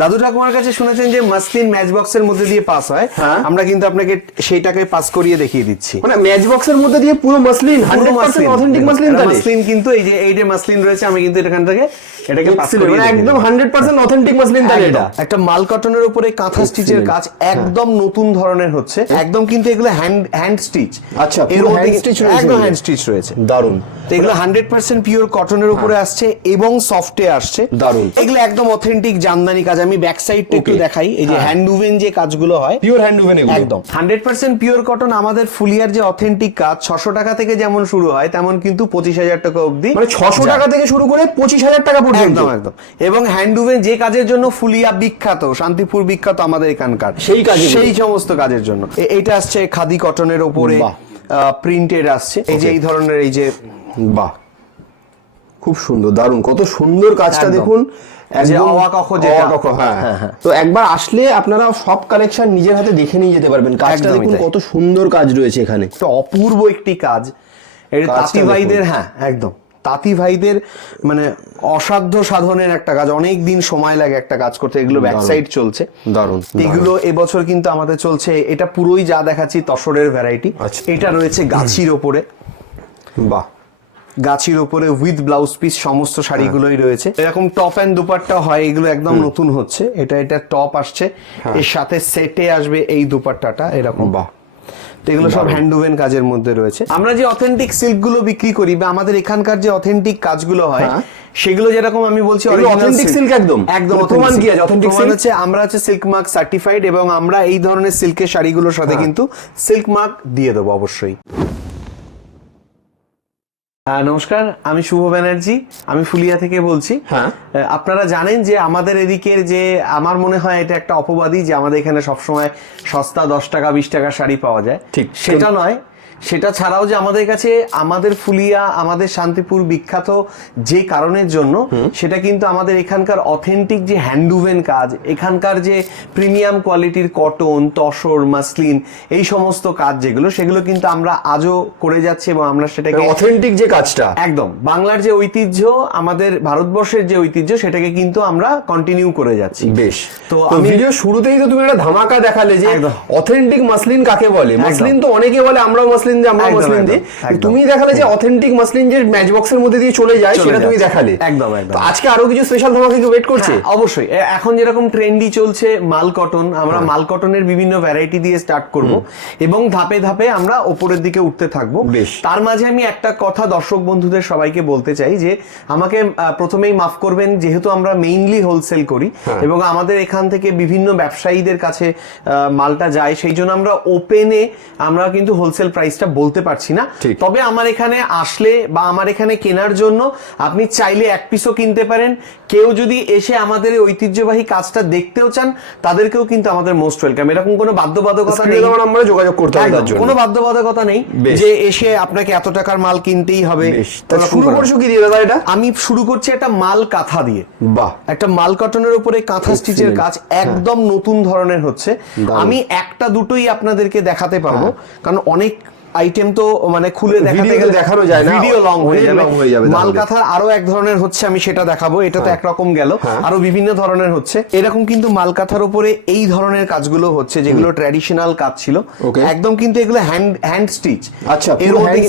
দাদু ঠাকুমার কাছে শুনেছেন যে মাসলিন ম্যাচ বক্সের মধ্যে দিয়ে পাস হয়, আমরা কিন্তু আপনাকে সেইটাকে পাস করিয়ে দেখিয়ে দিচ্ছি। মানে ম্যাচ বক্সের মধ্যে দিয়ে পুরো মাসলিন 100% অথেন্টিক মাসলিন। মাসলিন কিন্তু এই যে মাসলিন রয়েছে, আমি কিন্তু এখান থেকে এটাকে পাস করিয়ে মানে একদম 100% অথেন্টিক মাসলিন। তাহলে এটা একটা মাল কটনের উপরে কাঁথা স্টিচের কাজ, একদম নতুন ধরনের হচ্ছে, একদম কিন্তু এগুলো হ্যান্ড স্টিচ। আচ্ছা, এর মধ্যে হ্যান্ড স্টিচ রয়েছে, একদম হ্যান্ড স্টিচ রয়েছে, দারুন। তো এগুলো 100% পিওর কটনের উপরে আসছে এবং সফটে আসছে, দারুন। এগুলো একদম অথেন্টিক জামদানি কাজ। আমি ব্যাক সাইডটা একটু দেখাই, এই যে হ্যান্ড উভেন যে কাজগুলো হয়, পিওর হ্যান্ড উভেন এগুলো একদম 100% পিওর কটন। আমাদের ফুলিয়ার যে অথেন্টিক কাজ 600 টাকা থেকে যেমন শুরু হয়, তেমন কিন্তু 25,000 টাকা অবধি, মানে 600 টাকা থেকে শুরু করে 25,000 টাকা পর্যন্ত। একদম একদম। এবং হ্যান্ড উভেন যে কাজের জন্য ফুলিয়া বিখ্যাত, শান্তিপুর বিখ্যাত আমাদের এখানকার, সেই সমস্ত কাজের জন্য এইটা আসছে খাদি কটনের উপরে প্রিন্টেড আসছে, এই যে এই ধরনের, এই যে বাহ, খুব সুন্দর, দারুন। কত সুন্দর কাজটা দেখুন, তো একবার আসলে আপনারা সব কালেকশন নিজের হাতে দেখে নিয়ে যেতে পারবেন। কাজটা দেখুন কত সুন্দর কাজ রয়েছে এখানে, অপূর্ব একটি কাজ। এটা তাঁতি ভাইদের, হ্যাঁ একদম তাঁতি ভাইদের মানে অসাধ্য সাধনের একটা কাজ, অনেক দিন সময় লাগে একটা কাজ করতে। এগুলো ব্যাক সাইড চলছে, দারুন। এগুলো এবছর কিন্তু আমাদের চলছে, এটা পুরোই যা দেখাচ্ছি তসরের ভ্যারাইটি। এটা রয়েছে গাছির ওপরে, বাহ, গাছির ওপরে উইথ ব্লাউজ পিস সমস্ত শাড়িগুলোই রয়েছে। এরকম টপ এন্ড দুপাট্টা হয়, এগুলো একদম নতুন হচ্ছে। এটা টপ আসছে, এর সাথে সেটে আসবে এই দুপাট্টাটা এরকম। বাহ, এগুলো সব হ্যান্ড উভেন কাজের মধ্যে রয়েছে। আমরা যে অথেন্টিক সিল্ক গুলো বিক্রি করি বা আমাদের এখানকার যে অথেন্টিক কাজগুলো হয়, সেগুলো যেরকম আমি বলছি অথেন্টিক সিল্ক, একদম একদম প্রমাণ কি আছে অথেন্টিক সিল্ক হচ্ছে। আমরা হচ্ছে সিল্ক মার্ক সার্টিফাইড, এবং আমরা এই ধরনের সিল্কের শাড়িগুলোর সাথে কিন্তু সিল্ক মার্ক দিয়ে দেবো অবশ্যই। নমস্কার, আমি শুভ ব্যানার্জি, আমি ফুলিয়া থেকে বলছি। আপনারা জানেন যে আমাদের এদিকের যে, আমার মনে হয় এটা একটা অপবাদই যে আমাদের এখানে সবসময় সস্তা 10 টাকা 20 টাকার শাড়ি পাওয়া যায়, ঠিক সেটা নয়। সেটা ছাড়াও যে আমাদের কাছে আমাদের ফুলিয়া, আমাদের শান্তিপুর বিখ্যাত যে কারণের জন্য, সেটা কিন্তু আমাদের এখানকার অথেন্টিক যে হ্যান্ড উভেন কাজ, এখানকার যে প্রিমিয়াম কোয়ালিটির কটন, তসর, মাসলিন, এই সমস্ত কাজ যেগুলো, সেগুলো কিন্তু আমরা আজও করে যাচ্ছি এবং আমরা সেটাকে অথেন্টিক যে কাজটা, একদম বাংলার যে ঐতিহ্য, আমাদের ভারতবর্ষের যে ঐতিহ্য, সেটাকে কিন্তু আমরা কন্টিনিউ করে যাচ্ছি। বেশ, তো ভিডিও শুরুতেই তো তুমি একটা ধামাকা দেখালে যে অথেন্টিক মাসলিন কাকে বলে। মাসলিন তো অনেকে বলে, আমরাও মাসলিন যে আমরা মাসলিন দিই, তুমি দেখালে যে অথেন্টিক মাসলিন যে ম্যাচ বক্সের মধ্যে দিয়ে চলে যায়, সেটা তুমি দেখালে। একদম একদম। আজকে আরো কিছু স্পেশাল ধামাকা কি ওয়েট করছে? অবশ্যই। এখন যেরকম ট্রেন্ডি চলছে মাল কটন, আমরা মাল কটনের বিভিন্ন ভ্যারাইটি দিয়ে স্টার্ট করব এবং ধাপে ধাপে আমরা উপরের দিকে উঠতে থাকবো। তার মাঝে আমি একটা কথা দর্শক বন্ধুদের সবাইকে বলতে চাই যে আমাকে প্রথমেই মাফ করবেন, যেহেতু আমরা মেইনলি হোলসেল করি এবং আমাদের এখান থেকে বিভিন্ন ব্যবসায়ীদের কাছে মালটা যায়, সেই জন্য আমরা ওপেনে আমরা কিন্তু হোলসেল প্রাইসটা বলতে পারছি না। তবে আমার এখানে আসলে বা আমার এখানে কেনার জন্য আপনি চাইলে এক পিসও কিনতে পারেন। কেউ যদি এসে আমাদের ঐতিহ্যবাহী কাজটা দেখতেও চান, তাদেরকেও কিন্তু আমাদের মোস্ট ওয়েলকাম। এরকম কোনো বাধ্যবাধকতা নেই, আমরা যোগাযোগ করতে হবে, কোনো বাধ্যবাধকতা নেই যে এসে আপনাকে এত টাকার মাল কিনতেই হবে। শুরু করছো কি দিয়ে দাদা? এটা আমি শুরু করছি একটা মাল কাঁথা দিয়ে। বাহ, একটা মাল কটনের উপরে কাঁথা স্টিচের কাজ, একদম নতুন ধরনের হচ্ছে। আমি একটা দুটোই আপনাদেরকে দেখাতে পারবো, কারণ অনেক আইটেম তো মানে খুলে দেখাতে গেলে দেখানো যায় না, ভিডিও লং হয়ে যাবে। মাল তাহলে কাঁথার আরো এক ধরনের হচ্ছে, আমি সেটা দেখাবো। এটা তো একরকম গেল, আরো বিভিন্ন ধরনের হচ্ছে। এরকম কিন্তু মাল কাঁথার উপরে এই ধরনের কাজগুলো হচ্ছে, যেগুলো ট্র্যাডিশনাল কাজ ছিল, একদম কিন্তু এগুলো হ্যান্ড স্টিচ। আচ্ছা, এর মধ্যে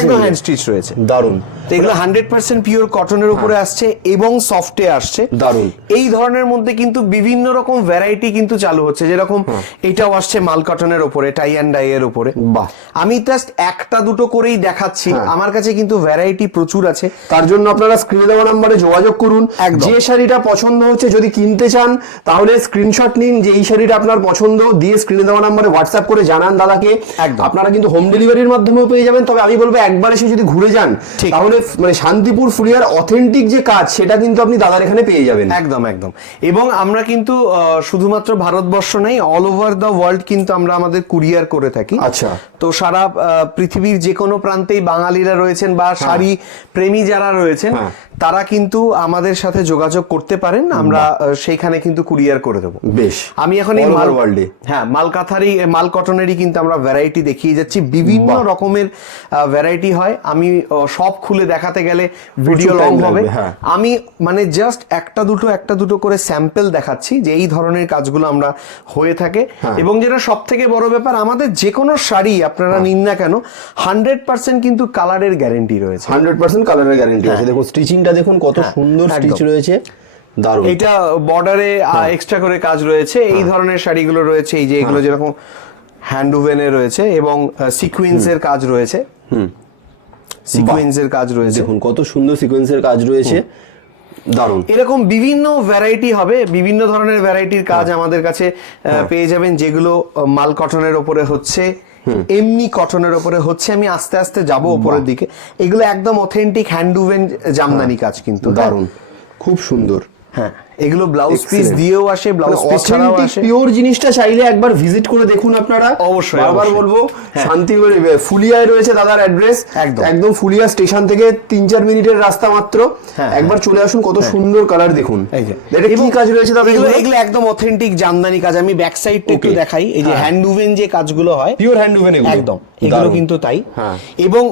একদম হ্যান্ড স্টিচ রয়েছে, দারুন। এগুলো 100% পিওর কটনের উপরে আসছে এবং সফটে আসছে, দারুন। এই ধরনের মধ্যে কিন্তু বিভিন্ন রকম ভ্যারাইটি কিন্তু চালু হচ্ছে, যেরকম এটাও আসছে মাল কটনের উপরে, টাই অ্যান্ড ডাই এর উপরে। বাহ, আমি জাস্ট একটা দুটো করেই দেখাচ্ছি, আমার কাছে কিন্তু ভ্যারাইটি প্রচুর আছে। তার জন্য আপনারা স্ক্রিনে দেওয়া নম্বরে যোগাযোগ করুন। যে শাড়িটা পছন্দ হচ্ছে, যদি কিনতে চান, তাহলে স্ক্রিনশট নিন যে এই শাড়িটা আপনার পছন্দ, দিয়ে স্ক্রিনে দেওয়া নম্বরে হোয়াটসঅ্যাপ করে জানান দাদাকে। আপনারা কিন্তু হোম ডেলিভারির মাধ্যমেও পেয়ে যাবেন। তবে আমি বলবো একবার এসে যদি ঘুরে যান, তাহলে মানে শান্তিপুর ফুলিয়ার অথেন্টিক যে কাজ, সেটা কিন্তু আপনি দাদার এখানে পেয়ে যাবেন। একদম একদম। এবং আমরা কিন্তু শুধুমাত্র ভারতবর্ষ নেই, অল ওভার দ্য ওয়ার্ল্ড কিন্তু আমরা আমাদের কুরিয়ার করে থাকি। আচ্ছা, তো সারা পৃথিবীর যে কোনো প্রান্তেই বাঙালিরা রয়েছেন বা শাড়ি প্রেমী যারা রয়েছেন, তারা কিন্তু আমাদের সাথে যোগাযোগ করতে পারেন, আমরা সেইখানে কিন্তু কুরিয়ার করে দেবো। বেশ, আমি এখন এই ওয়ার্ল্ডে হ্যাঁ মাল কটনেরই কিন্তু আমরা ভ্যারাইটি দেখিয়ে যাচ্ছি, বিভিন্ন রকমের ভ্যারাইটি হয়। আমি সব খুলে দেখাতে গেলে ভিডিও লং হবে। আমি মানে জাস্ট একটা দুটো করে স্যাম্পল দেখাচ্ছি যে এই ধরনের কাজগুলো আমরা হয়ে থাকে। এবং যেটা সব থেকে বড় ব্যাপার, আমাদের যে কোনো শাড়ি আপনারা নিন না কেন 100% কিন্তু কালারের গ্যারেন্টি রয়েছে। 100% কালারের গ্যারেন্টি আছে। দেখুন স্টিচিংটা দেখুন কত সুন্দর স্টিচ রয়েছে, দারুণ। এটা বর্ডারে এক্সট্রা করে কাজ রয়েছে, এই ধরনের শাড়িগুলো রয়েছে। এই যে এগুলো যেরকম হ্যান্ড উভেনে রয়েছে এবং সিকোয়েন্সের কাজ রয়েছে, সিকোয়েন্সের কাজ রয়েছে, দেখুন কত সুন্দর সিকোয়েন্সের কাজ রয়েছে, দারুণ। এরকম বিভিন্ন ভ্যারাইটি হবে, বিভিন্ন ধরনের ভ্যারাইটির কাজ আমাদের কাছে পেয়ে যাবেন, যেগুলো মাল কটনের ওপরে হচ্ছে, এমনি কটনের ওপরে হচ্ছে। আমি আস্তে আস্তে যাব উপরের দিকে। এগুলো একদম অথেন্টিক হ্যান্ড উভেন জামদানি কাজ, কিন্তু দারুণ, খুব সুন্দর। হ্যাঁ, এগুলো ব্লাউজ পিস দিয়েও আসে, ব্লাউজ পিস ছাড়াও আসে। পিওর জিনিসটা চাইলে একবার ভিজিট করে দেখুন আপনারা। অবশ্যই, বারবার বলবো, শান্তি ফুলিয়ায় রয়েছে দাদার অ্যাড্রেস, একদম ফুলিয়া স্টেশন থেকে 3-4 মিনিটের রাস্তা মাত্র। একবার চলে আসুন, কত সুন্দর কালার দেখুন। এটা কি কাজ রয়েছে দাদা? এগুলো একদম অথেন্টিক জামদানি কাজ। আমি ব্যাক সাইডটা একটু দেখাই। এই যে হ্যান্ড উভেন যে কাজগুলো হয়, পিওর হ্যান্ড উভেন একদম, এগুলো কিন্তু তাই। এবং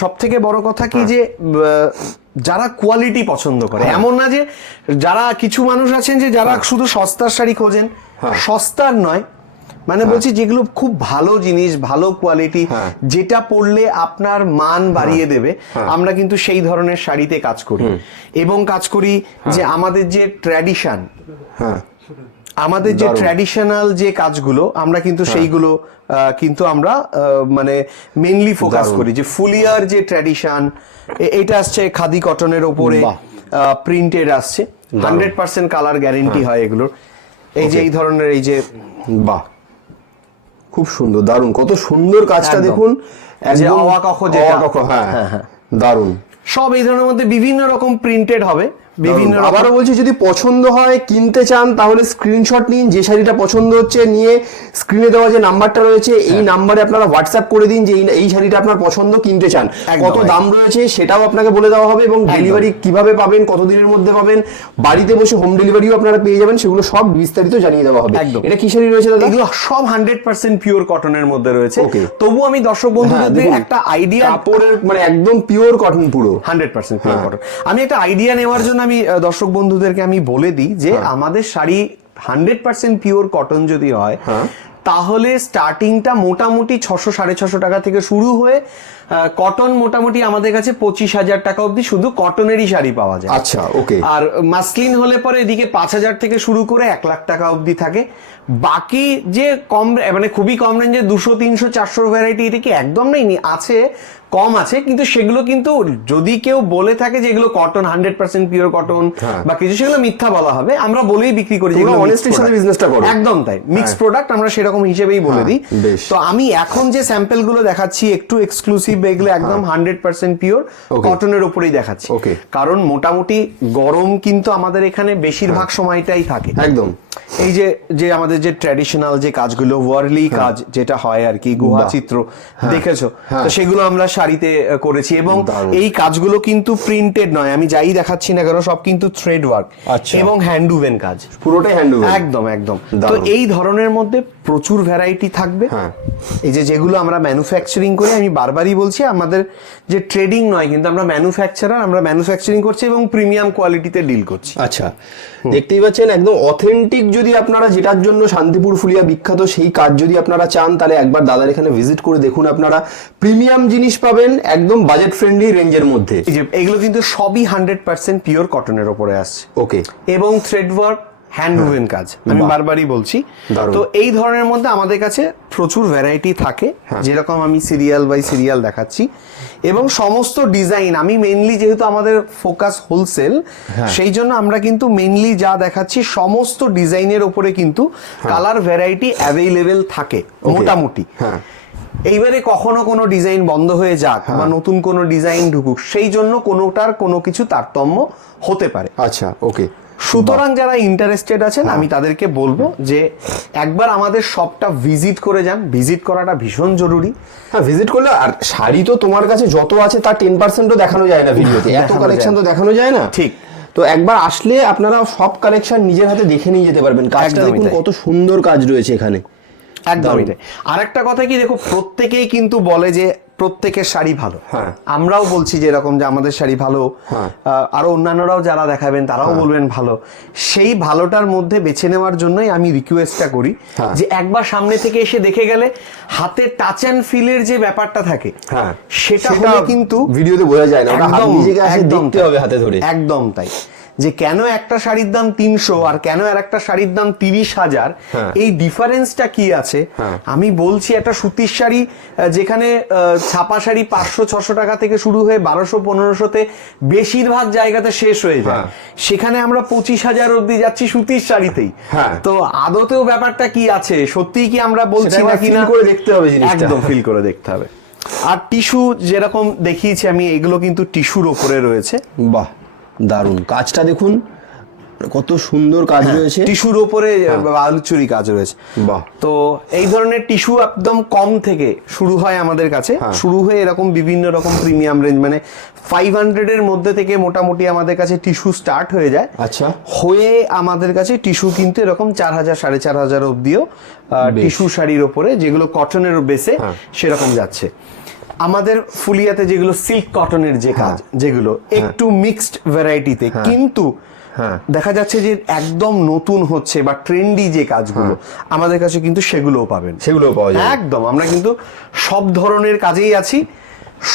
সব থেকে বড় কথা কি যে যারা কোয়ালিটি পছন্দ করে, এমন না যে যারা কিছু মানুষ আছেন যে যারা শুধু সস্তার শাড়ি খোঁজেন, সস্তার নয়, মানে বলছি যেগুলো খুব ভালো জিনিস, ভালো কোয়ালিটি, যেটা পরলে আপনার মান বাড়িয়ে দেবে, আমরা কিন্তু সেই ধরনের শাড়িতে কাজ করি। এবং কাজ করি যে আমাদের যে ট্র্যাডিশন, আমাদের যে ট্র্যাডিশনাল যে কাজগুলো, আমরা কিন্তু সেইগুলো কিন্তু আমরা মানে মেইনলি ফোকাস করি। যে ফুলিয়ার যে ট্র্যাডিশন, এটা আসছে খাদি কটনের ওপরে প্রিন্টেড আসছে, 100% কালার গ্যারেন্টি হয় এগুলোর। এই যে এই ধরনের, এই যে বাহ, খুব সুন্দর, দারুণ, কত সুন্দর কাজটা দেখুন। হ্যাঁ, দারুণ। সব এই ধরনের মধ্যে বিভিন্ন রকম প্রিন্টেড হবে, বিভিন্ন। আবারও বলছি, যদি পছন্দ হয়, কিনতে চান, তাহলে স্ক্রিনশট নিন। যে শাড়িটা পছন্দ হচ্ছে নিয়ে স্ক্রিনে দেওয়া যে নাম্বারটা রয়েছে, এই নাম্বারে আপনারা হোয়াটসঅ্যাপ করে দিন যে এই শাড়িটা আপনার পছন্দ, কিনতে চান, কত দাম রয়েছে সেটাও আপনাকে বলে দেওয়া হবে। এবং ডেলিভারি কিভাবে পাবেন, কতদিনের মধ্যে পাবেন, বাড়িতে বসে হোম ডেলিভারিও আপনারা পেয়ে যাবেন, সেগুলো সব বিস্তারিত জানিয়ে দেওয়া হবে। এটা কি শাড়ি রয়েছে দাদা? এগুলো সব 100% পিওর কটনের মধ্যে রয়েছে। তবু আমি দর্শক বন্ধুদের একটা আইডিয়া, কাপড়ের মানে একদম পিওর কটন, পুরো 100% পিওর কটন। আমি একটা আইডিয়া নেওয়ার জন্য আমি দর্শক বন্ধুদেরকে আমি বলে দিই যে আমাদের শাড়ি 100% পিওর কটন যদি হয়, তাহলে স্টার্টিংটা মোটামুটি 600-650 টাকা থেকে শুরু হয়ে কটন মোটামুটি আমাদের কাছে 25,000 টাকা অবধি শুধু কটনেরই শাড়ি পাওয়া যায়। আচ্ছা, ওকে। আর মাসলিন হলে পরে এদিকে 5,000 থেকে শুরু করে 1 লাখ টাকা অবধি থাকে। বাকি যে কম, মানে খুবই কম রেঞ্জে 200, 300, 400 ভ্যারাইটি, এটা কি একদম নেই, আছে, কম আছে, কিন্তু সেগুলো কিন্তু যদি কেউ বলে থাকে যে এগুলো কটন 100% পিওর কটন বা কিছু, সেগুলো মিথ্যা বলা হবে। আমরা বলেই বিক্রি করি যেগুলো অনেস্টির সাথে বিজনেসটা করো। একদম তাই, মিক্স প্রোডাক্ট আমরা সেরকম হিসেবেই বলে দিই। তো আমি এখন যে স্যাম্পল গুলো দেখাচ্ছি একটু এক্সক্লুসিভ, এগুলো একদম 100% পিওর কটনের উপরেই দেখাচ্ছি, কারণ মোটামুটি গরম কিন্তু আমাদের এখানে বেশিরভাগ সময়টাই থাকে। একদম। এই যে আমাদের যে ট্র্যাডিশনাল যে কাজগুলো, ওয়ারলি কাজ যেটা হয় আর কি, গুহা চিত্র দেখেছো, তো সেগুলো আমরা শাড়িতে করেছি। এবং এই কাজগুলো কিন্তু প্রিন্টেড নয়, আমি যাই দেখাচ্ছি না কেন, সব কিন্তু থ্রেড ওয়ার্ক এবং হ্যান্ড উভেন কাজ, পুরোটাই হ্যান্ড উভেন, একদম একদম। তো এই ধরনের মধ্যে প্রচুর ভ্যারাইটি থাকবে। এই যেগুলো আমরা ম্যানুফ্যাকচারিং করি, আমি বারবারই বলছি, আমাদের যে ট্রেডিং নয়, কিন্তু আমরা ম্যানুফ্যাকচারার, আমরা ম্যানুফ্যাকচারিং করছি এবং প্রিমিয়াম কোয়ালিটিতে ডিল করছি। আচ্ছা, দেখতেই পাচ্ছেন একদম অথেন্টিক। যদি আপনারা যেটার জন্য শান্তিপুর ফুলিয়া বিখ্যাত, সেই কাজ যদি আপনারা চান, তাহলে একবার দাদার এখানে ভিজিট করে দেখুন। আপনারা প্রিমিয়াম জিনিস পাবেন একদম বাজেট ফ্রেন্ডলি রেঞ্জের মধ্যে। এগুলো কিন্তু সবই 100% পিওর কটনের উপরে আসছে, ওকে, এবং থ্রেড ওয়ার্ক, হ্যান্ড উভেন কাজ, আমি বারবারই বলছি। তো এই ধরনের মধ্যে আমাদের কাছে প্রচুর ভ্যারাইটি থাকে, যেরকম আমি সিরিয়াল বাই সিরিয়াল দেখাচ্ছি। এবং সমস্ত ডিজাইন, আমি মেইনলি যেহেতু আমাদের ফোকাস হোলসেল, সেই জন্য আমরা কিন্তু মেইনলি যা দেখাচ্ছি সমস্ত ডিজাইনের উপরে কিন্তু কালার ভ্যারাইটি অ্যাভেলেবেল থাকে মোটামুটি। এইবারে কখনো কোনো ডিজাইন বন্ধ হয়ে যাক বা নতুন কোনো ডিজাইন ঢুকুক, সেই জন্য কোনোটার কোনো কিছু তারতম্য হতে পারে। আচ্ছা, ওকে। সুতরাং যারা ইন্টারেস্টেড আছেন আমি তাদেরকে বলবো যে একবার আমাদের শপটা ভিজিট করে যান, ভিজিট করাটা ভীষণ জরুরি। হ্যাঁ, ভিজিট করলে, আর শাড়ি তো তোমার কাছে যত আছে তার 10%ও দেখানো যায় না ভিডিওতে, এত কালেকশন তো দেখানো যায় না। ঠিক, তো একবার আসলে আপনারা সব কালেকশন নিজের হাতে দেখে নিয়ে যেতে পারবেন। কাজটা দেখুন কত সুন্দর কাজ রয়েছে এখানে। একদমই তাই। আরেকটা কথা কি, দেখো প্রত্যেকেই কিন্তু বলে যে প্রত্যেকের শাড়ি ভালো, হ্যাঁ আমরাও বলছি যে এরকম যে আমাদের শাড়ি ভালো, আরো অন্যান্যরাও যারা দেখাবেন তারাও বলবেন ভালো। সেই ভালোটার মধ্যে বেছে নেওয়ার জন্যই আমি রিকোয়েস্টটা করি যে একবার সামনে থেকে এসে দেখে গেলে হাতে টাচ অ্যান্ড ফিলের যে ব্যাপারটা থাকে সেটা হলে কিন্তু ভিডিওতে বোঝা যায় না, ওটা নিজেকে এসে দেখতে হবে হাতে ধরে। একদম তাই, যে কেন একটা শাড়ির দাম 300 আর কেন আর একটা শাড়ির দাম 30,000, এই ডিফারেন্সটা কি আছে। আমি বলছি একটা সুতির শাড়ি যেখানে ছাপা শাড়ি 500-600 টাকা থেকে শুরু হয়ে 1200-1500-তে বেশিরভাগ জায়গাতে শেষ হয়ে যায়, সেখানে আমরা 25,000 অব্দি যাচ্ছি সুতির শাড়িতেই। তো আদতেও ব্যাপারটা কি আছে, সত্যিই কি আমরা বলছি নাকি না, করে দেখতে হবে জিনিসটা, একদম ফিল করে দেখতে হবে। আর টিস্যু যেরকম দেখিয়েছি আমি, এগুলো কিন্তু টিস্যুর ওপরে রয়েছে। বাহ, দারুণ কাজটা দেখুন, কত সুন্দর কাজ রয়েছে, টিস্যুর উপরে বালুচুরি কাজ রয়েছে। বাহ, তো এই ধরনের টিস্যু একদম কম থেকে শুরু হয় আমাদের কাছে, শুরু হয়ে এরকম বিভিন্ন রকম প্রিমিয়াম রেঞ্জ, মানে 500 এর মধ্যে থেকে মোটামুটি আমাদের কাছে টিস্যু স্টার্ট হয়ে যায়। আচ্ছা, হয়ে আমাদের কাছে টিস্যু কিন্তু এরকম 4,000-4,500 অব্দিও টিস্যু শাড়ির ওপরে, যেগুলো কটনের বেসে সেরকম যাচ্ছে। আমাদের ফুলিয়াতে যেগুলো সিল্ক কটনের যে কাজ, যেগুলো একটু মিক্সড ভ্যারাইটিতে কিন্তু দেখা যাচ্ছে যে একদম নতুন হচ্ছে বা ট্রেন্ডি যে কাজগুলো, আমাদের কাছে কিন্তু সেগুলোও পাবেন, সেগুলোও পাওয়া যায় একদম। আমরা কিন্তু সব ধরনের কাজেই আছি,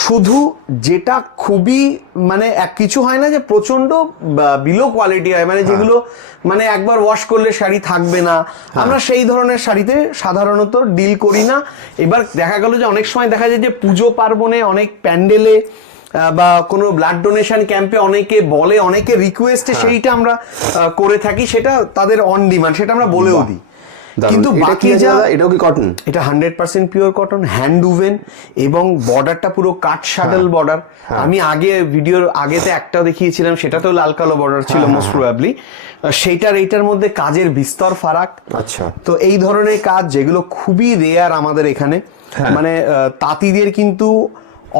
শুধু যেটা খুবই মানে কিছু হয় না যে প্রচন্ড বিলো কোয়ালিটি হয়, মানে যেগুলো মানে একবার ওয়াশ করলে শাড়ি থাকবে না, আমরা সেই ধরনের শাড়িতে সাধারণত ডিল করি না। এবার দেখা গেল যে অনেক সময় দেখা যায় যে পুজো পার্বণে অনেক প্যান্ডেলে বা কোনো ব্লাড ডোনেশন ক্যাম্পে অনেকে বলে, অনেকে রিকোয়েস্টে সেইটা আমরা করে থাকি, সেটা তাদের অন ডিমান্ড, সেটা আমরা বলেও দিই। কিন্তু বাকি যা, এটাও কি কটন? এটা 100% পিওর কটন, হ্যান্ড উভেন, এবং বর্ডারটা পুরো কাট শাডল বর্ডার। আমি আগে ভিডিওর আগেতে একটা দেখিয়েছিলাম, সেটা তো লাল কালো বর্ডার ছিল মোস্ট প্রবাবলি, সেইটার এইটার মধ্যে কাজের বিস্তর ফারাক। আচ্ছা, তো এই ধরনের কাজ যেগুলো খুবই রেয়ার আমাদের এখানে, মানে তাঁতিদের কিন্তু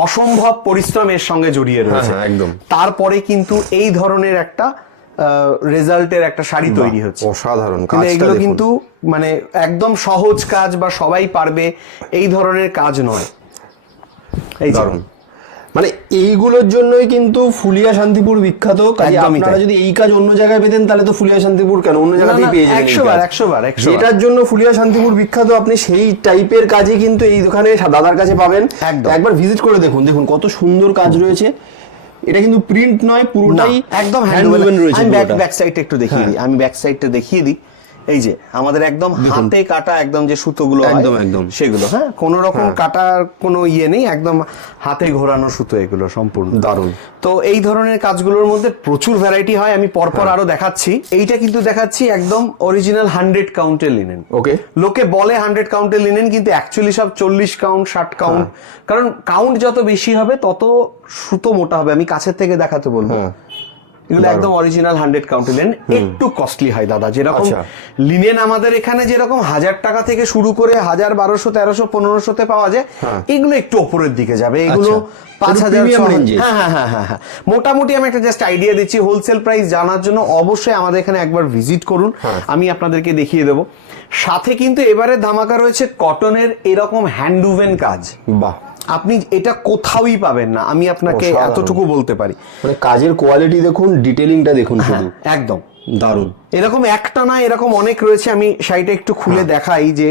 অসম্ভব পরিশ্রমের সঙ্গে জড়িয়ে রয়েছে, একদম। তারপরে কিন্তু এই ধরনের একটা রেজাল্টের একটা শাড়ি তৈরি হচ্ছে, অসাধারণ। এগুলো কিন্তু মানে একদম সহজ কাজ বা সবাই পারবে এই ধরনের কাজ নয়। এই ধরুন, মানে এইগুলোর জন্যই কিন্তু ফুলিয়া শান্তিপুর বিখ্যাত। আপনারা যদি এই কাজ অন্য জায়গায় পেতেন তাহলে তো ফুলিয়া শান্তিপুর কেন, অন্য জায়গাতেই পেয়ে যাবেন। 100 বার এটার জন্য ফুলিয়া শান্তিপুর বিখ্যাত, আপনি সেই টাইপের কাজই কিন্তু এই দোকানে দাদার কাছে পাবেন। একবার ভিজিট করে দেখুন, দেখুন কত সুন্দর কাজ রয়েছে। এটা কিন্তু প্রিন্ট নয়, পুরোটাই একদম হ্যান্ড উভেন রয়েছে। আমি ব্যাক সাইডটা একটু দেখিয়ে দিই, আমি ব্যাক সাইডটা দেখিয়ে দিই। এই যে আমাদের একদম হাতে কাটা একদম যে সুতোগুলো একদম সেগুলো, কোনো রকম কাটার কোনো ইয়ে নেই, একদম হাতে ঘোরানো সুতো এগুলো সম্পূর্ণ। দারুণ। তো এই ধরনের কাজগুলোর মধ্যে প্রচুর ভ্যারাইটি হয়, আমি পরপর আরো দেখাচ্ছি। এইটা কিন্তু দেখাচ্ছি একদম অরিজিনাল 100 কাউন্টের লিনেন। ওকে, লোকে বলে 100 কাউন্টের লিনেন, কিন্তু অ্যাকচুয়ালি সব 40 কাউন্ট 60 কাউন্ট, কারণ কাউন্ট যত বেশি হবে তত সুতো মোটা হবে। আমি কাছের থেকে দেখাতে বলবো, এগুলো একদম অরিজিনাল 100 কাউন্টের লিনেন। একটু কস্টলি হয় দাদা, যেরকম লিনেন আমাদের এখানে যেরকম 1000 টাকা থেকে শুরু করে 1000, 1200, 1300, 1500-তে পাওয়া যায়, এগুলো একটু উপরের দিকে যাবে, এগুলো 5000। হ্যাঁ, মোটামুটি আমি একটা জাস্ট আইডিয়া দিচ্ছি। হোলসেল প্রাইস জানার জন্য অবশ্যই আমাদের এখানে একবার ভিজিট করুন, আমি আপনাদেরকে দেখিয়ে দেবো। সাথে কিন্তু এবারে ধামাকা রয়েছে কটনের এরকম হ্যান্ড উভেন কাজ। বাহ, আপনি এটা কোথাওই পাবেন না, আমি আপনাকে এতটুকু বলতে পারি। মানে কাজের কোয়ালিটি দেখুন, ডিটেইলিংটা দেখুন, শুধু একদম দারুণ। এরকম একটা না, এরকম অনেক রয়েছে। আমি শাড়িটা একটু খুলে দেখাই যে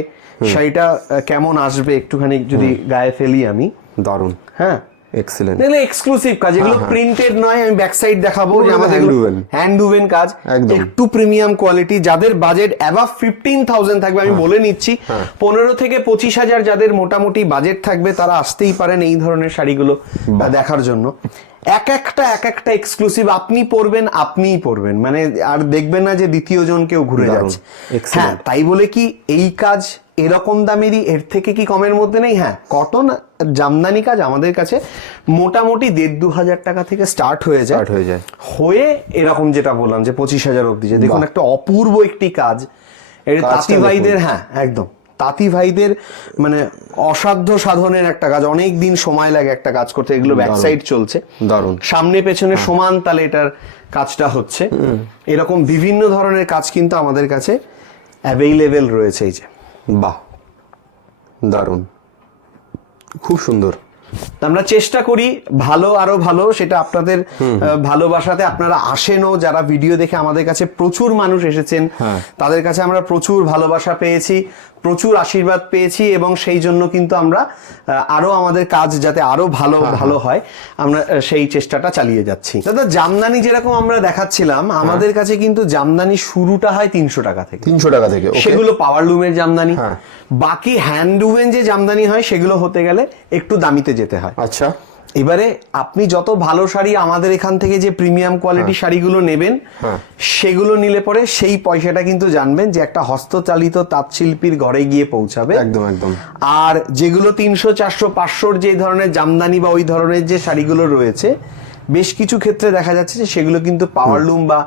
শাড়িটা কেমন আসবে, একটুখানি যদি গায়ে ফেলি আমি। দারুণ, হ্যাঁ, এক্সেলেন্ট। এগুলো এক্সক্লুসিভ কাজ, এগুলো প্রিন্টেড নয়। আমি ব্যাক সাইড দেখাবো যে আমাদের হ্যান্ড উভেন কাজ, একটু প্রিমিয়াম কোয়ালিটি। যাদের বাজেট অ্যাবাভ 15,000 থাকবে, আমি বলে নিচ্ছি 15 থেকে 25,000 যাদের মোটামুটি বাজেট থাকবে, তারা আসতেই পারেন এই ধরনের শাড়িগুলো দেখার জন্য। এক একটা এক্সক্লুসিভ আপনি পরবেন, আপনিই পরবেন, মানে আর দেখবেন না যে দ্বিতীয় জন কেউ ঘুরে যাচ্ছে। হ্যাঁ, তাই বলে কি এই কাজ এরকম দামেরই, এর থেকে কি কমের মধ্যে নেই? হ্যাঁ, কটন জামদানি কাজ আমাদের কাছে মোটামুটি 1,500-2,000 টাকা থেকে স্টার্ট হয়ে যায় হয়ে এরকম যেটা বললাম যে 25,000 অব্দি। যে দেখুন একটা অপূর্ব একটি কাজ, এটা তাঁতি ভাইদের, হ্যাঁ একদম তাঁতি ভাইদের মানে অসাধ্য সাধনের একটা কাজ, অনেক দিন সময় লাগে একটা কাজ করতে। এগুলো ব্যাক সাইড চলছে, দারুণ, সামনে পেছনে সমান তালে এটার কাজটা হচ্ছে। এরকম বিভিন্ন ধরনের কাজ কিন্তু আমাদের কাছে অ্যাভেইলেবল রয়েছে। এই যে বাহ, দারুণ, খুব সুন্দর। আমরা চেষ্টা করি ভালো, আরো ভালো, সেটা আপনাদের ভালোবাসাতে আপনারা আসেনও, যারা ভিডিও দেখে আমাদের কাছে প্রচুর মানুষ এসেছেন, তাদের কাছে আমরা প্রচুর ভালোবাসা পেয়েছি, প্রচুর আশীর্বাদ পেয়েছি, এবং সেই জন্য কিন্তু আমরা আরো আমাদের কাজ যাতে আরো ভালো হয় আমরা সেই চেষ্টাটা চালিয়ে যাচ্ছি। দাদা জামদানি যেরকম আমরা দেখাচ্ছিলাম, আমাদের কাছে কিন্তু জামদানি শুরুটা হয় 300 টাকা থেকে। 300 টাকা থেকে, সেগুলো পাওয়ার লুমের জামদানি। বাকি হ্যান্ডলুমের যে জামদানি হয় সেগুলো হতে গেলে একটু দামিতে যেতে হয়। আচ্ছা, এবারে আপনি যত ভালো শাড়ি আমাদের এখান থেকে যে প্রিমিয়াম কোয়ালিটি শাড়িগুলো নেবেন, সেগুলো নিলে পরে সেই পয়সাটা কিন্তু জানবেন যে একটা হস্তচালিত তাঁত শিল্পীর ঘরে গিয়ে পৌঁছাবে। একদম একদম। আর যেগুলো 300, 400, 500 যে ধরনের জামদানি বা ওই ধরনের যে শাড়িগুলো রয়েছে, বেশ কিছু ক্ষেত্রে দেখা যাচ্ছে যে সেগুলো কিন্তু পাওয়ারলুম বা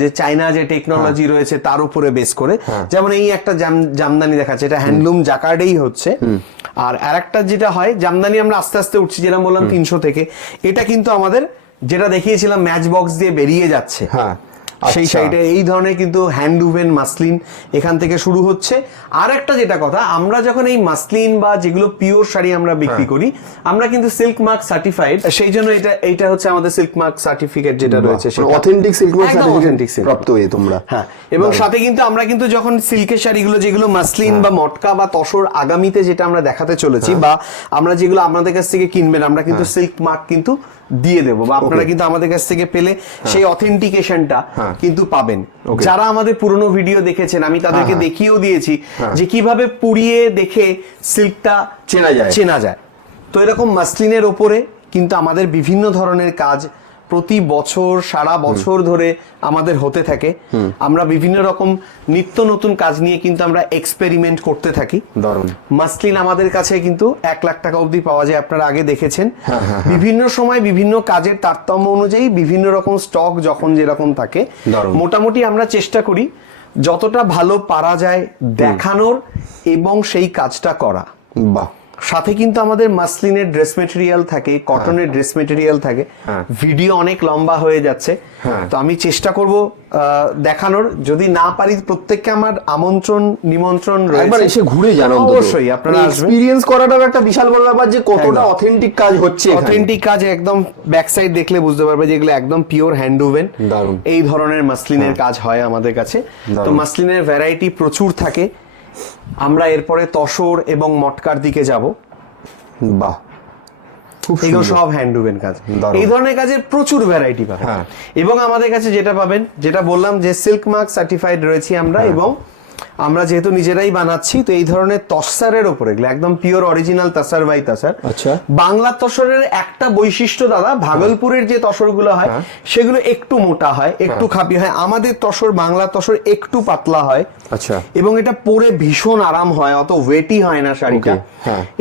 যে চায়না যে টেকনোলজি রয়েছে তার উপরে বেস করে। যেমন এই একটা জামদানি দেখাচ্ছে, এটা হ্যান্ডলুম জাকার্ডেই হচ্ছে। আর আরেকটা যেটা হয় জামদানি, আমরা আস্তে আস্তে উঠছি, যেটা বললাম 300 থেকে, এটা কিন্তু আমাদের যেটা দেখিয়েছিলাম ম্যাচ বক্স দিয়ে বেরিয়ে যাচ্ছে, সেই সাইডে এই ধরনের কিন্তু হ্যান্ড উভেন মাসলিন এখান থেকে শুরু হচ্ছে। আর একটা যেটা কথা, আমরা যখন এই মাসলিন বা যেগুলো পিওর শাড়ি আমরা বিক্রি করি, আমরা কিন্তু সিল্ক মার্ক সার্টিফাইড, সেই জন্য এটা হচ্ছে আমাদের সিল্ক মার্ক সার্টিফিকেট যেটা রয়েছে, অথেন্টিক সিল্ক মার্ক সার্টিফিকেট প্রাপ্ত হয়ে তোমরা। হ্যাঁ, এবং সাথে কিন্তু আমরা কিন্তু যখন সিল্কের শাড়িগুলো যেগুলো মাসলিন বা মটকা বা তসর আগামীতে যেটা আমরা দেখাতে চলেছি, বা আমরা যেগুলো আপনাদের কাছ থেকে কিনবেন, আমরা কিন্তু সিল্ক মার্ক কিন্তু দিয়ে দেবো, বা আপনারা কিন্তু আমাদের কাছ থেকে পেলে সেই অথেন্টিকেশনটা কিন্তু পাবেন। যারা আমাদের পুরনো ভিডিও দেখেছেন, আমি তাদেরকে দেখিয়েও দিয়েছি যে কিভাবে পুড়িয়ে দেখে সিল্কটা চেনা যায়। তো এরকম মাসলিনের ওপরে কিন্তু আমাদের বিভিন্ন ধরনের কাজ প্রতি বছর সারা বছর ধরে আমাদের হতে থাকে। আমরা বিভিন্ন রকম নিত্য নতুন কাজ নিয়ে কিন্তু আমরা এক্সপেরিমেন্ট করতে থাকি। দারুণ। মাসলিন আমাদের কাছে কিন্তু 1 লাখ টাকা অবধি পাওয়া যায়, আপনারা আগে দেখেছেন। বিভিন্ন সময় বিভিন্ন কাজের তারতম্য অনুযায়ী বিভিন্ন রকম স্টক যখন যেরকম থাকে, মোটামুটি আমরা চেষ্টা করি যতটা ভালো পারা যায় দেখানোর এবং সেই কাজটা করা। বাহ। সাথে কিন্তু আমাদের মাসলিনের ড্রেস মেটেরিয়াল থাকে, কটনের ড্রেস মেটেরিয়াল থাকে। ভিডিও অনেক লম্বা হয়ে যাচ্ছে, তো আমি চেষ্টা করব দেখানোর। যদি না পারি, প্রত্যেককে আমার নিমন্ত্রণ রয়েছে, একবার এসে ঘুরে জানো, অবশ্যই আপনারা এক্সপেরিয়েন্স করাটাও একটা বিশাল বড় ব্যাপার, যে কতটা অথেন্টিক কাজ হচ্ছে। অথেন্টিক কাজ একদম ব্যাক সাইড দেখলে বুঝতে পারবে যে এগুলো একদম পিওর হ্যান্ড উভেন। এই ধরনের মাসলিনের কাজ হয় আমাদের কাছে। তো মাসলিনের ভ্যারাইটি প্রচুর থাকে। আমরা এরপরে তসর এবং মটকার দিকে যাব। বাহ, এগুলো সব হ্যান্ড উভেন কাজ। এই ধরনের কাজের প্রচুর ভ্যারাইটি পাবেন। এবং আমাদের কাছে যেটা পাবেন, যেটা বললাম যে সিল্ক মার্ক সার্টিফাইড রয়েছি আমরা, এবং আমরা যেহেতু নিজেরাই বানাচ্ছি, তো এই ধরনের তসরের উপরে একদম pure original tussar by tussar. আচ্ছা, বাংলা তসরের একটা বৈশিষ্ট্য দাদা, ভাগলপুরের যে তসরগুলো হয় সেগুলো একটু মোটা হয়, একটু খাপি হয়। আমাদের তসর, বাংলা তসর একটু পাতলা হয়। আচ্ছা, এবং এটা পরে ভীষণ আরাম হয়, অত ওয়েটি হয় না শাড়িটা।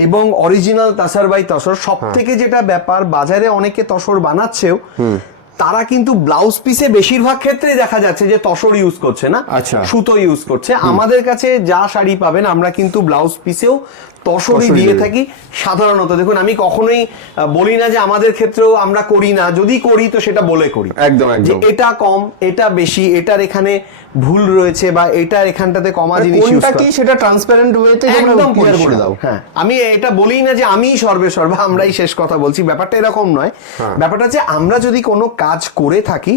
এবং অরিজিনাল তসর বাই তসর। সব থেকে যেটা ব্যাপার, বাজারে অনেকে তসর বানাচ্ছেও, তারা কিন্তু ব্লাউজ পিসে বেশিরভাগ ক্ষেত্রে দেখা যাচ্ছে যে তসর ইউজ করছে না, সুতো ইউজ করছে। আমাদের কাছে যা শাড়ি পাবেন, আমরা কিন্তু ব্লাউজ পিসেও তসরই দিয়ে থাকি সাধারণত। দেখুন, আমি কখনোই বলি না যে আমাদের ক্ষেত্রেও আমরা করি না, যদি করি তো সেটা বলে করি, একদম যে এটা কম, এটা বেশি, এটার এখানে ভুল রয়েছে, বা এটার এখানটাতে কমা জিনিস ইউজ করা, কি সেটা ট্রান্সপারেন্ট ওয়েতে একদম ক্লিয়ার করে দাও। হ্যাঁ, আমি এটা বলি না যে আমি সর্বে আমরাই শেষ কথা বলছি, ব্যাপারটা এরকম নয়। ব্যাপারটা হচ্ছে আমরা যদি কোনো কাজ করে থাকি,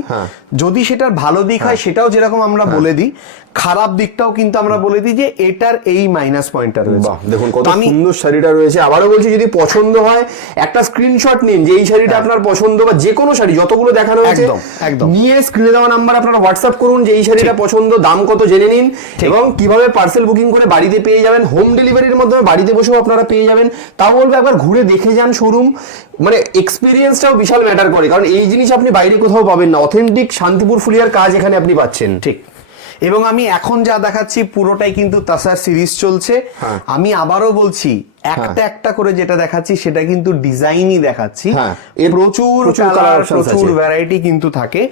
যদি সেটার ভালো দিক হয় সেটাও যেরকম আমরা বলে দিই, খারাপ দিকটাও কিন্তু আমরা বলে দিই যে এটার এই মাইনাস পয়েন্টটা রয়েছে। বাহ, দেখুন কত সুন্দর শাড়িটা রয়েছে। আবারও বলছি, যদি পছন্দ হয় একটা স্ক্রিনশট নিন যে এই শাড়িটা আপনার পছন্দ, বা যে কোনো শাড়ি যতগুলো দেখানো হয়েছে একদম নিয়ে স্ক্রিনে দেওয়া নাম্বার আপনারা হোয়াটসঅ্যাপ করুন যে এই শাড়িটা পছন্দ, দাম কত জেনে নিন, এবং কিভাবে পার্সেল বুকিং করে বাড়িতে পেয়ে যাবেন। হোম ডেলিভারির মাধ্যমে বাড়িতে বসেও আপনারা পেয়ে যাবেন। তাও বলবো একবার ঘুরে দেখে যান শোরুম, মানে এক্সপিরিয়েন্সটাও বিশাল ম্যাটার করে, কারণ এই জিনিস আপনি বাইরে কোথাও পাবেন না। অথেন্টিক শান্তিপুর ফুলিয়ার কাজ এখানে আপনি পাচ্ছেন। ঠিক। এবং আমি এখন যা দেখাচ্ছি পুরোটাই কিন্তু তাসার সিরিজ চলছে। আমি আবারও বলছি, একটা একটা করে যেটা দেখাচ্ছি সেটা কিন্তু ডিজাইনই দেখাচ্ছি। প্রচুর কালার, প্রচুর ভ্যারাইটি কিন্তু থাকে।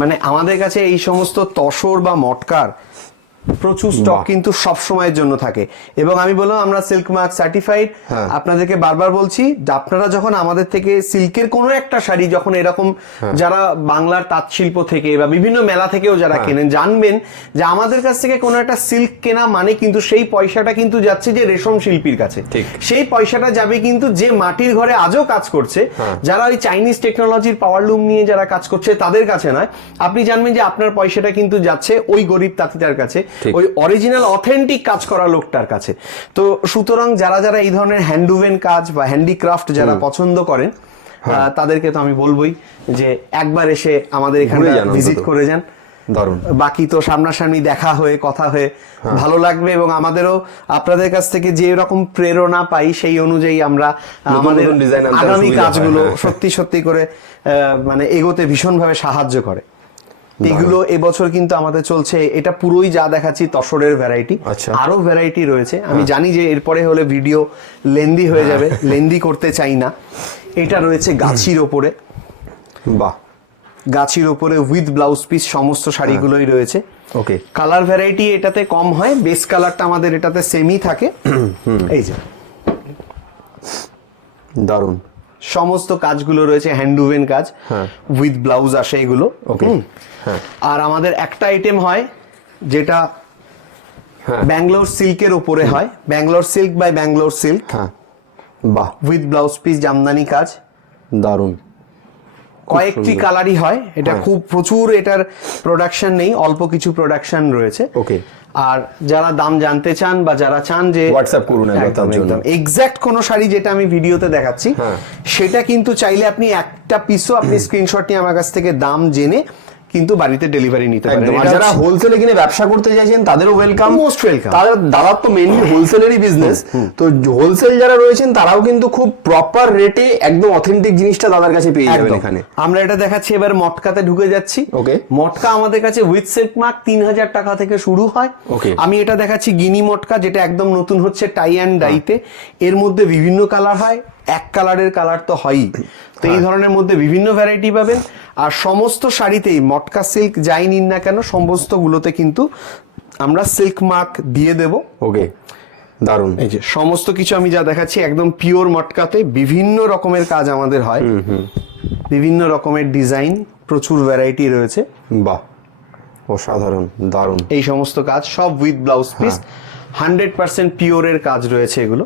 মানে আমাদের কাছে এই সমস্ত তসর বা মটকার প্রচুর স্টক কিন্তু সব সময়ের জন্য থাকে। এবং আমি বললাম আমরা সিল্ক মার্ক সার্টিফাইড। আপনাদেরকে বারবার বলছি, আপনারা যখন আমাদের থেকে সিল্কের কোনো একটা শাড়ি যখন এরকম যারা বাংলার তাঁত শিল্প থেকে বা বিভিন্ন মেলা থেকেও যারা কেনেন, জানবেন যে আমাদের কাছ থেকে কোনো একটা সিল্ক কেনা মানে কিন্তু সেই পয়সাটা কিন্তু যাচ্ছে যে রেশম শিল্পীর কাছে, সেই পয়সাটা যাবে কিন্তু যে মাটির ঘরে আজও কাজ করছে, যারা ওই চাইনিজ টেকনোলজির পাওয়ারলুম নিয়ে যারা কাজ করছে তাদের কাছে নয়। আপনি জানবেন যে আপনার পয়সাটা কিন্তু যাচ্ছে ওই গরিব তাঁতিটার কাছে, ওই অরিজিনাল অথেন্টিক কাজ করা লোকটার কাছে। তো সুতরাং যারা যারা এই ধরনের হ্যান্ডউভেন কাজ বা হ্যান্ডিক্রাফট যারা পছন্দ করেন, তাদেরকে তো আমি বলবোই যে একবার এসে আমাদের এখানে ভিজিট করে যান। দারুণ। বাকি তো সামনাসামনি দেখা হয়ে কথা হয়ে ভালো লাগবে, এবং আমাদেরও আপনাদের কাছ থেকে যে রকম প্রেরণা পাই সেই অনুযায়ী আমরা আমাদের আগামী কাজগুলো সত্যি সত্যি করে মানে এগোতে ভীষণভাবে সাহায্য করে। এগুলো এবছর কিন্তু আমাদের চলছে, এটা পুরোই যা দেখাচ্ছি তসরের ভ্যারাইটি। আরো ভ্যারাইটি রয়েছে, আমি জানি যে এরপরে হলে ভিডিও লেন্দি হয়ে যাবে, লেন্দি করতে চাই না। এটা রয়েছে গাছির ওপরে। বাহ, গাছির ওপরে উইথ ব্লাউজ পিস সমস্ত শাড়িগুলোই রয়েছে। ওকে। কালার ভ্যারাইটি এটাতে কম হয়, বেস কালারটা আমাদের এটাতে সেমই থাকে। এই যে দারুণ সমস্ত কাজগুলো রয়েছে হ্যান্ডউভেন কাজ, উইথ ব্লাউজ আসে এগুলো। ওকে। আর আমাদের একটা আইটেম হয় যেটা ব্যাঙ্গালোর সিল্কের উপরে হয়, Bangalore silk by Bangalore silk. বাহ, উইথ ব্লাউজ পিস জামদানি কাজ। দারুণ। কয়েকটি কালারই হয়, এটা খুব প্রচুর, এটার প্রোডাকশন নেই, অল্প কিছু প্রোডাকশন রয়েছে। ওকে। আর যারা দাম জানতে চান বা যারা চান যে হোয়াটসঅ্যাপ করুন একদম এক্সাক্ট কোন শাড়ি যেটা আমি ভিডিওতে দেখাচ্ছি সেটা কিন্তু চাইলে আপনি একটা পিসও আপনি স্ক্রিনশট নিয়ে আমার কাছ থেকে দাম জেনে কিন্তু বাড়িতে ডেলিভারি নিতে পারেন। যারা হোলসেলে কিনে ব্যবসা করতে চাইছেন তাদেরও ওয়েলকাম, মোস্ট ওয়েলকাম। তাদের দাদার তো মেইনলি হোলসেলেরই বিজনেস, তো হোলসেল যারা রয়েছেন তারাও কিন্তু খুব প্রপার রেটে একদম অথেন্টিক জিনিসটা দাদার কাছে পেয়ে যাবেন এখানে। আমরা এটা দেখাচ্ছি, এবার মটকাতে ঢুকে যাচ্ছি। ওকে। মটকা আমাদের কাছে উইথ সিল্ক মার্ক 3000 টাকা থেকে শুরু হয়। ওকে। আমি এটা দেখাচ্ছি গিনি মটকা, যেটা একদম নতুন হচ্ছে টাই অ্যান্ড ডাইতে। এর মধ্যে বিভিন্ন কালার হয়, এক কালারের কালার তো হয়ই, তো এই ধরনের মধ্যে বিভিন্ন ভ্যারাইটি পাবেন। আর সমস্ত শাড়িতেই মটকা সিল্ক যাই নিন না কেন সমস্ত গুলোতে কিন্তু আমরা সিল্ক মার্ক দিয়ে দেব। ওকে, দারুণ। এই যে সমস্ত কিছু আমি যা দেখাচ্ছি একদম পিওর মটকাতে বিভিন্ন রকমের কাজ আমাদের হয়, বিভিন্ন রকমের ডিজাইন, প্রচুর ভ্যারাইটি রয়েছে। বাহ, অসাধারণ, দারুণ। এই সমস্ত কাজ সব উইথ ব্লাউজ পিস, 100% পিওরের কাজ রয়েছে এগুলো।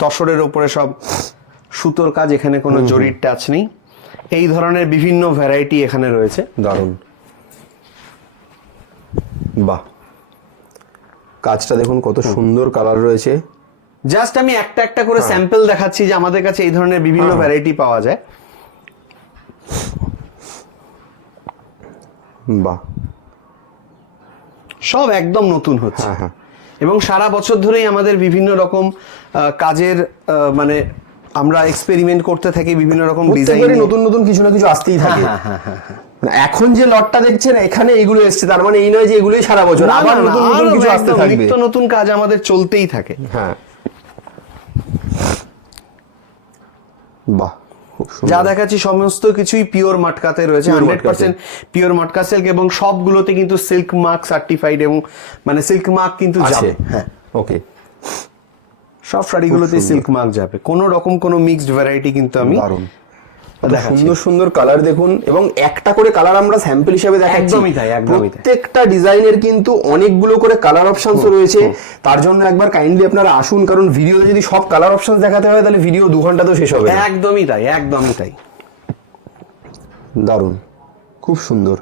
তসরের ওপরে সব সুতোর কাজ, এখানে কোনো জরির টাচ নেই। এই ধরনের বিভিন্ন ভ্যারাইটি এখানে রয়েছে। দারুণ। বাহ, কাজটা দেখুন কত সুন্দর কালার রয়েছে। জাস্ট আমি একটা একটা করে স্যাম্পল দেখাচ্ছি যে আমাদের কাছে এই ধরনের বিভিন্ন ভ্যারাইটি পাওয়া যায়। বাহ, সব একদম নতুন হচ্ছে, এবং সারা বছর ধরেই আমাদের বিভিন্ন রকম কাজের মানে আমরা এক্সপেরিমেন্ট করতে থাকি, বিভিন্ন রকম ডিজাইন, নতুন নতুন কিছু না কিছু আসতেই থাকে। এখন যে লটটা দেখছেন এখানে এগুলো এসছে, তার মানে এই নয় যে এগুলোই সারা বছর, আবার নতুন নতুন কিছু আসতে থাকবে, নিত্য নতুন কাজ আমাদের চলতেই থাকে। হ্যাঁ, বাহ, যা দেখাচ্ছি সমস্ত কিছুই পিওর মটকাতে রয়েছে, 100% পিওর মটকা সিল্ক, এবং সবগুলোতে কিন্তু সিল্ক মার্ক সার্টিফাইড, এবং মানে সিল্ক মার্ক কিন্তু যাবে। হ্যাঁ, ওকে। সব শাড়িগুলোতে সিল্ক মার্ক যাবে, কোনো রকম কোনো মিক্সড ভ্যারাইটি কিন্তু আমি সুন্দর সুন্দর কালার দেখুন, এবং একটা করে কালার আমরা স্যাম্পল হিসেবে দেখাচ্ছি। একদমই তাই, একদমই তাই। প্রত্যেকটা ডিজাইনের কিন্তু অনেকগুলো করে কালার অপশনস রয়েছে, তার জন্য একবার কাইন্ডলি আপনারা আসুন, কারণ ভিডিওতে যদি সব কালার অপশনস দেখাতে হয় তাহলে ভিডিও 2 ঘন্টা তো শেষ হবে। একদমই তাই, একদমই তাই। দারুণ, খুব সুন্দর।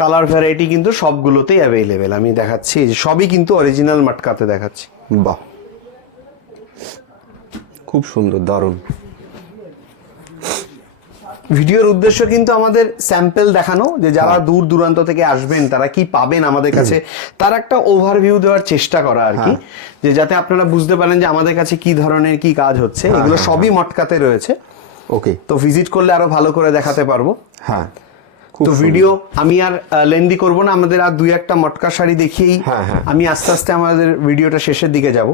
কালার ভ্যারাইটি কিন্তু সবগুলোতেই অ্যাভেলেবেল, আমি দেখাচ্ছি এই যে সবই কিন্তু অরিজিনাল মাটকাতে দেখাচ্ছি। বাহ, খুব সুন্দর, দারুণ। ভিডিওর উদ্দেশ্য কিন্তু আমাদের স্যাম্পল দেখানো, যে যারা দূর দূরান্ত থেকে আসবেন তারা কি পাবেন আমাদের কাছে, তার একটা ওভারভিউ দেওয়ার চেষ্টা করা আর কি, যে যাতে আপনারা বুঝতে পারেন যে আমাদের কাছে কি ধরনের কি কাজ হচ্ছে। এগুলো সবই মটকাতে রয়েছে। ওকে, তো ভিজিট করলে আরো ভালো করে দেখাতে পারবো। হ্যাঁ, তো ভিডিও আমি আর লেন্দি করব না, আমাদের আর দুই একটা মটকা শাড়ি দেখিয়েই আমি আস্তে আস্তে আমাদের ভিডিওটা শেষের দিকে যাব।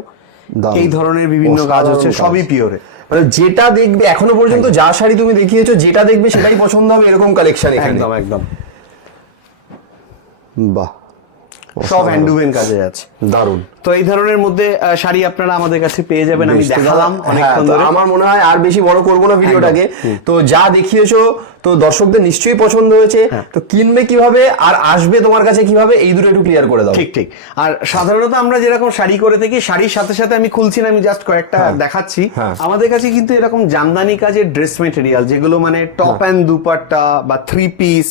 এই ধরনের বিভিন্ন কাজ হচ্ছে, সবই পিওরে। মানে যেটা দেখবে এখনো পর্যন্ত যা শাড়ি তুমি দেখিয়েছো, যেটা দেখবে সেটাই পছন্দ হবে, এরকম কালেকশন এখানে। একদম একদম, বাহ, সব হ্যান্ডউমেন কাজে আছে, দারুণ। তো এই ধরনের মধ্যে শাড়ি আপনারা আমাদের কাছে পেয়ে যাবেন। আমি দেখালাম অনেকক্ষণ ধরে, আমার মনে হয় আর বেশি বড় করবো না ভিডিওটাকে। তো যা দেখিয়েছো তো দর্শকদের নিশ্চয়ই পছন্দ হয়েছে। তো কিনবে কিভাবে আর আসবে তোমার কাছে কিভাবে, এই দুটো একটু ক্লিয়ার করে দাও। ঠিক ঠিক। আর সাধারণত আমরা যেরকম শাড়ি করে থাকি, শাড়ির সাথে সাথে আমি খুলছি না, আমি জাস্ট কয়েকটা দেখাচ্ছি। আমাদের কাছে কিন্তু এরকম জামদানি কাজের ড্রেস মেটেরিয়াল, যেগুলো মানে টপ অ্যান্ড দুপাট্টা বা 3 পিস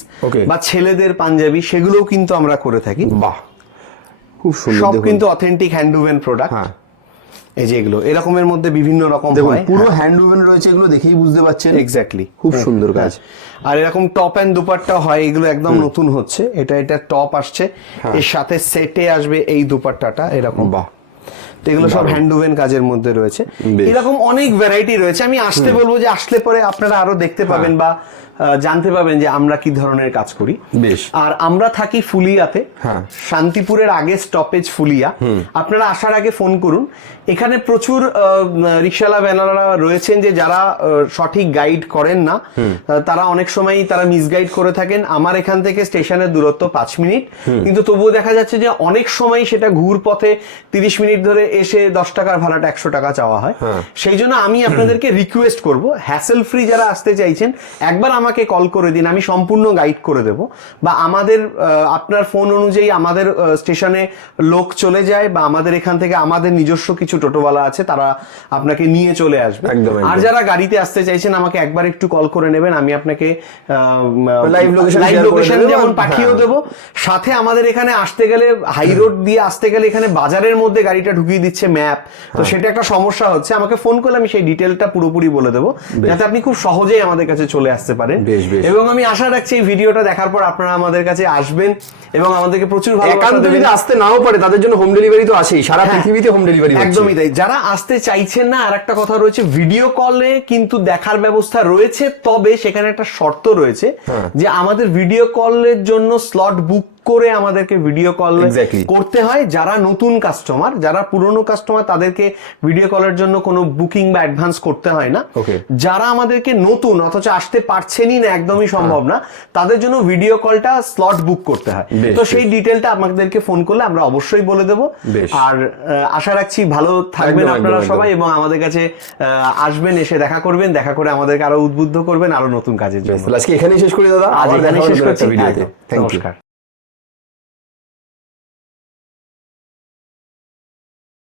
বা ছেলেদের পাঞ্জাবি, সেগুলোও কিন্তু আমরা করে থাকি। বাহ, খুব সুন্দর, সব কিন্তু অথেন্টিক হ্যান্ডউমেন প্রোডাক্ট। এই যে এগুলো এরকমের মধ্যে বিভিন্ন রকম হয়, পুরো হ্যান্ডউমেন রয়েছে, এগুলো দেখেই বুঝতে পারছেন। এক্স্যাক্টলি, খুব সুন্দর কাজ। আর এরকম টপ এন্ড দুপাট্টা হয়, এগুলো একদম নতুন হচ্ছে। এটা টপ আসছে, এর সাথে সেটে আসবে এই দুপাট্টাটা এরকম। বাহ, তো এগুলো সব হ্যান্ডউমেন কাজের মধ্যে রয়েছে। এরকম অনেক ভ্যারাইটি রয়েছে, আমি আসতে বলবো যে আসলে পরে আপনারা আরো দেখতে পাবেন বা জানতে পাবেন যে আমরা কি ধরনের কাজ করি। বেশ। আর আমরা থাকি ফুলিয়াতে, শান্তিপুরের আগে স্টপেজ ফুলিয়া। আপনারা আসার আগে ফোন করুন। এখানে প্রচুর রিক্সাওয়ালা ভ্যানওয়ালা রয়েছেন যে যারা সঠিক গাইড করেন না, তারা অনেক সময় তারা মিসগাইড করে থাকেন। আমার এখান থেকে স্টেশনের দূরত্ব 5 মিনিট, কিন্তু তবুও দেখা যাচ্ছে যে অনেক সময় সেটা ঘুর পথে 30 মিনিট ধরে এসে 10 টাকার ভাড়াটা 100 টাকা চাওয়া হয়। সেই জন্য আমি আপনাদেরকে রিকোয়েস্ট করব, হ্যাসেল ফ্রি যারা আসতে চাইছেন একবার আমাকে কল করে দিন, আমি সম্পূর্ণ গাইড করে দেব। বা আমাদের আপনার ফোন অনুযায়ী আমাদের স্টেশনে লোক চলে যায়, বা আমাদের এখান থেকে আমাদের নিজস্ব কিছু টোটোওয়ালা আছে, তারা আপনাকে নিয়ে চলে আসবে। আর যারা গাড়িতে আসতে চাইছেন আমাকে একবার একটু কল করে নেবেন, আমি আপনাকে লাইভ লোকেশন যেমন পাঠিয়েও দেবো। সাথে আমাদের এখানে আসতে গেলে হাই রোড দিয়ে আসতে গেলে এখানে বাজারের মধ্যে গাড়িটা ঢুকিয়ে দিচ্ছে ম্যাপ, তো সেটা একটা সমস্যা হচ্ছে। আমাকে ফোন করলে আমি সেই ডিটেলটা পুরোপুরি বলে দেবো, যাতে আপনি খুব সহজেই আমাদের কাছে চলে আসতে পারেন। এবং আমি আশা রাখছি এই ভিডিওটা দেখার পর আপনারা আমাদের কাছে আসবেন এবং আমাদেরকে প্রচুর ভালোবাসা দেবেন। যদি আসতে নাও পারে তাদের জন্য হোম ডেলিভারি তো আছেই, সারা পৃথিবীতে হোম ডেলিভারি। একদমই তাই। যারা আসতে চাইছেন না, আর একটা কথা রয়েছে, ভিডিও কলে কিন্তু দেখার ব্যবস্থা রয়েছে, তবে সেখানে একটা শর্ত রয়েছে যে আমাদের ভিডিও কলের জন্য স্লট বুক করে আমাদেরকে ভিডিও কল করতে হয়। যারা নতুন কাস্টমার, যারা পুরনো কাস্টমার, তাদেরকে ভিডিও কলের জন্য কোনো বুকিং বা অ্যাডভান্স করতে হয় না। যারা আমাদেরকে নতুন অথচ আসতে পারছেনই না, একদমই সম্ভব না, তাদের জন্য ভিডিও কলটা স্লট বুক করতে হয়। তো সেই ডিটেলটা আমাদেরকে ফোন করলে আমরা অবশ্যই বলে দেবো। আর আশা রাখছি ভালো থাকবেন আপনারা সবাই এবং আমাদের কাছে আসবেন, এসে দেখা করবেন, দেখা করে আমাদেরকে আরো উদ্বুদ্ধ করবেন আরো নতুন কাজের জন্য। আজকে এখানেই শেষ করি দাদা, আজ এখানেই শেষ করছি। নমস্কার।